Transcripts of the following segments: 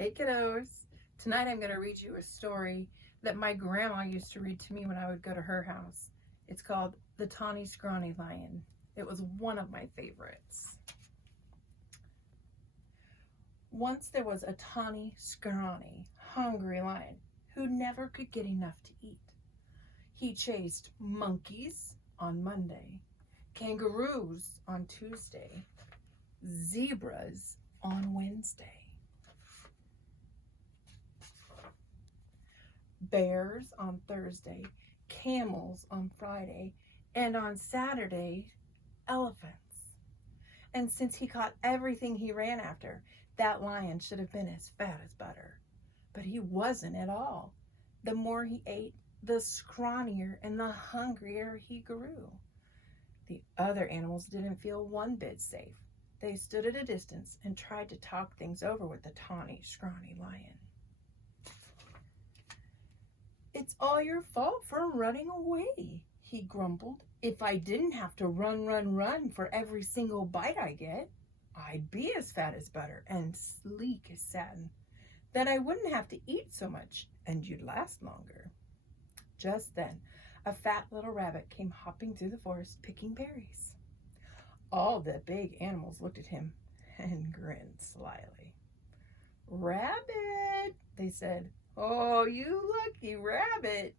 Hey kiddos, tonight I'm going to read you a story that my grandma used to read to me when I would go to her house. It's called The Tawny Scrawny Lion. It was one of my favorites. Once there was a tawny, scrawny, hungry lion who never could get enough to eat. He chased monkeys on Monday, kangaroos on Tuesday, zebras on Wednesday, bears on Thursday, camels on Friday, and on Saturday, elephants. And since he caught everything he ran after, that lion should have been as fat as butter. But he wasn't at all. The more he ate, the scrawnier and the hungrier he grew. The other animals didn't feel one bit safe. They stood at a distance and tried to talk things over with the tawny, scrawny lion. "It's all your fault for running away," he grumbled. "If I didn't have to run for every single bite I get, I'd be as fat as butter and sleek as satin. Then I wouldn't have to eat so much and you'd last longer." Just then, a fat little rabbit came hopping through the forest picking berries. All the big animals looked at him and grinned slyly. "Rabbit," they said. "Oh, you lucky rabbit.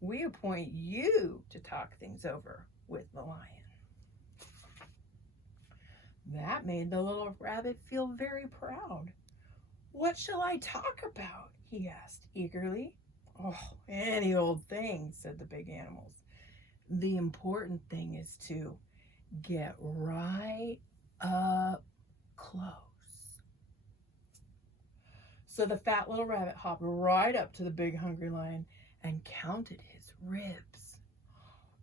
We appoint you to talk things over with the lion." That made the little rabbit feel very proud. "What shall I talk about?" he asked eagerly. "Oh, any old thing," said the big animals. "The important thing is to get right up close." So the fat little rabbit hopped right up to the big hungry lion and counted his ribs.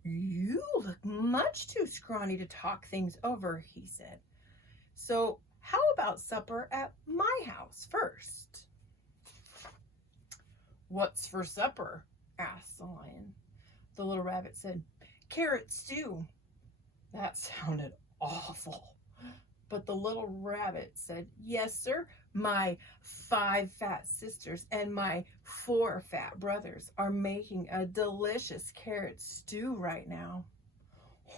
"You look much too scrawny to talk things over," he said. "So how about supper at my house first?" "What's for supper?" asked the lion. The little rabbit said, "Carrot stew." That sounded awful. But the little rabbit said, "Yes, sir. My 5 fat sisters and my 4 fat brothers are making a delicious carrot stew right now."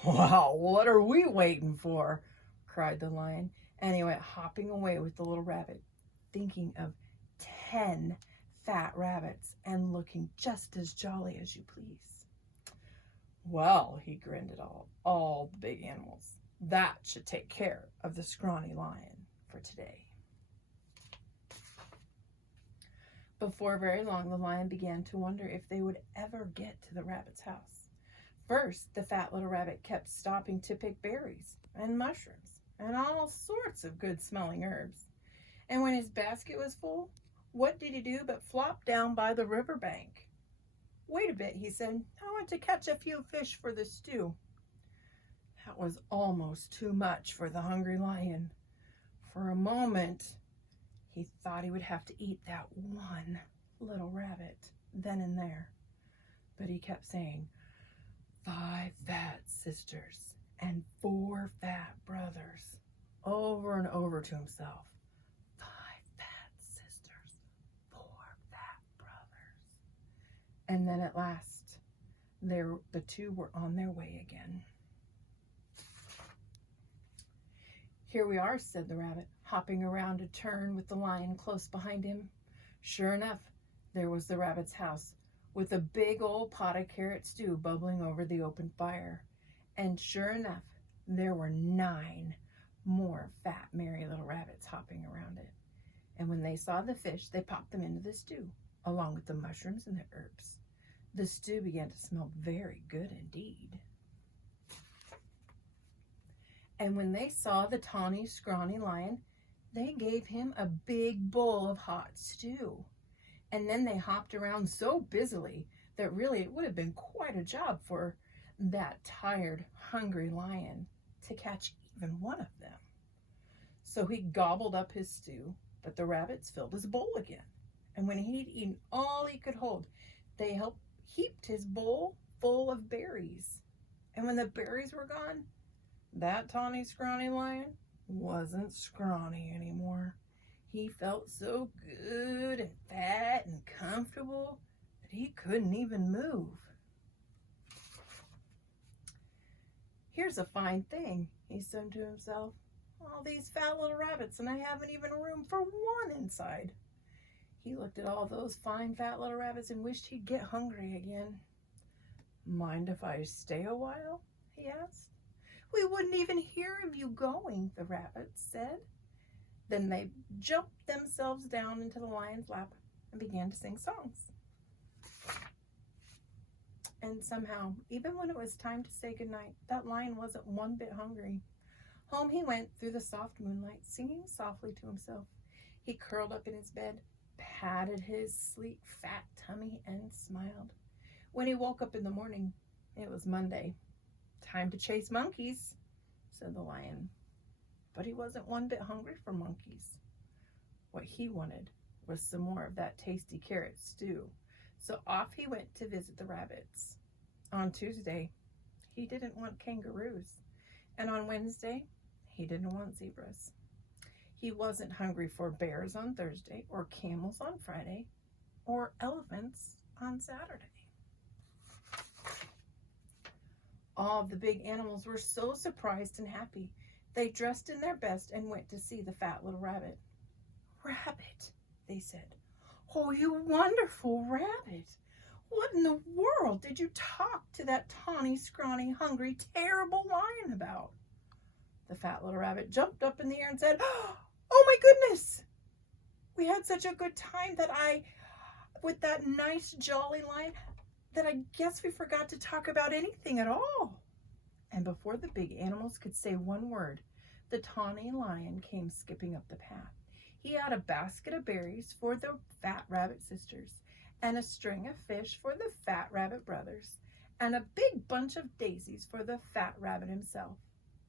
"Wow, what are we waiting for?" cried the lion. And he went hopping away with the little rabbit, thinking of 10 fat rabbits and looking just as jolly as you please. "Well," he grinned at all the big animals, "that should take care of the scrawny lion for today." Before very long, the lion began to wonder if they would ever get to the rabbit's house. First, the fat little rabbit kept stopping to pick berries and mushrooms and all sorts of good-smelling herbs. And when his basket was full, what did he do but flop down by the riverbank? "Wait a bit," he said. "I want to catch a few fish for the stew." That was almost too much for the hungry lion. For a moment, he thought he would have to eat that one little rabbit then and there. But he kept saying, 5 fat sisters and 4 fat brothers, over and over to himself. 5 fat sisters, 4 fat brothers. And then at last, the 2 were on their way again. "Here we are," said the rabbit, hopping around a turn with the lion close behind him. Sure enough, there was the rabbit's house, with a big old pot of carrot stew bubbling over the open fire. And sure enough, there were 9 more fat, merry little rabbits hopping around it. And when they saw the fish, they popped them into the stew, along with the mushrooms and the herbs. The stew began to smell very good indeed. And when they saw the tawny, scrawny lion, they gave him a big bowl of hot stew. And then they hopped around so busily that really it would have been quite a job for that tired, hungry lion to catch even one of them. So he gobbled up his stew, but the rabbits filled his bowl again. And when he'd eaten all he could hold, they heaped his bowl full of berries. And when the berries were gone, that tawny, scrawny lion wasn't scrawny anymore. He felt so good and fat and comfortable that he couldn't even move. "Here's a fine thing," he said to himself. "All these fat little rabbits, and I haven't even room for one inside." He looked at all those fine fat little rabbits and wished he'd get hungry again. "Mind if I stay a while?" he asked. "We wouldn't even hear of you going," the rabbits said. Then they jumped themselves down into the lion's lap and began to sing songs. And somehow, even when it was time to say goodnight, that lion wasn't one bit hungry. Home he went through the soft moonlight, singing softly to himself. He curled up in his bed, patted his sleek, fat tummy, and smiled. When he woke up in the morning, it was Monday. "Time to chase monkeys," said the lion. But he wasn't one bit hungry for monkeys. What he wanted was some more of that tasty carrot stew. So off he went to visit the rabbits. On Tuesday, he didn't want kangaroos. And on Wednesday, he didn't want zebras. He wasn't hungry for bears on Thursday, or camels on Friday, or elephants on Saturday. All of the big animals were so surprised and happy. They dressed in their best and went to see the fat little rabbit. "Rabbit," they said. "Oh, you wonderful rabbit. What in the world did you talk to that tawny, scrawny, hungry, terrible lion about?" The fat little rabbit jumped up in the air and said, "Oh my goodness! We had such a good time with that nice, jolly lion, that I guess we forgot to talk about anything at all." And before the big animals could say one word, the tawny lion came skipping up the path. He had a basket of berries for the fat rabbit sisters, and a string of fish for the fat rabbit brothers, and a big bunch of daisies for the fat rabbit himself.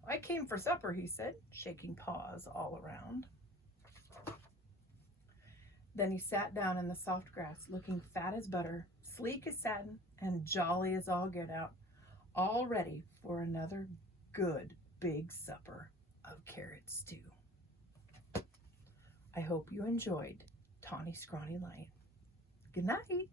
"I came for supper," he said, shaking paws all around. Then he sat down in the soft grass, looking fat as butter, sleek as satin, and jolly as all get out, all ready for another good big supper of carrot stew. I hope you enjoyed Tawny Scrawny Lion. Good night.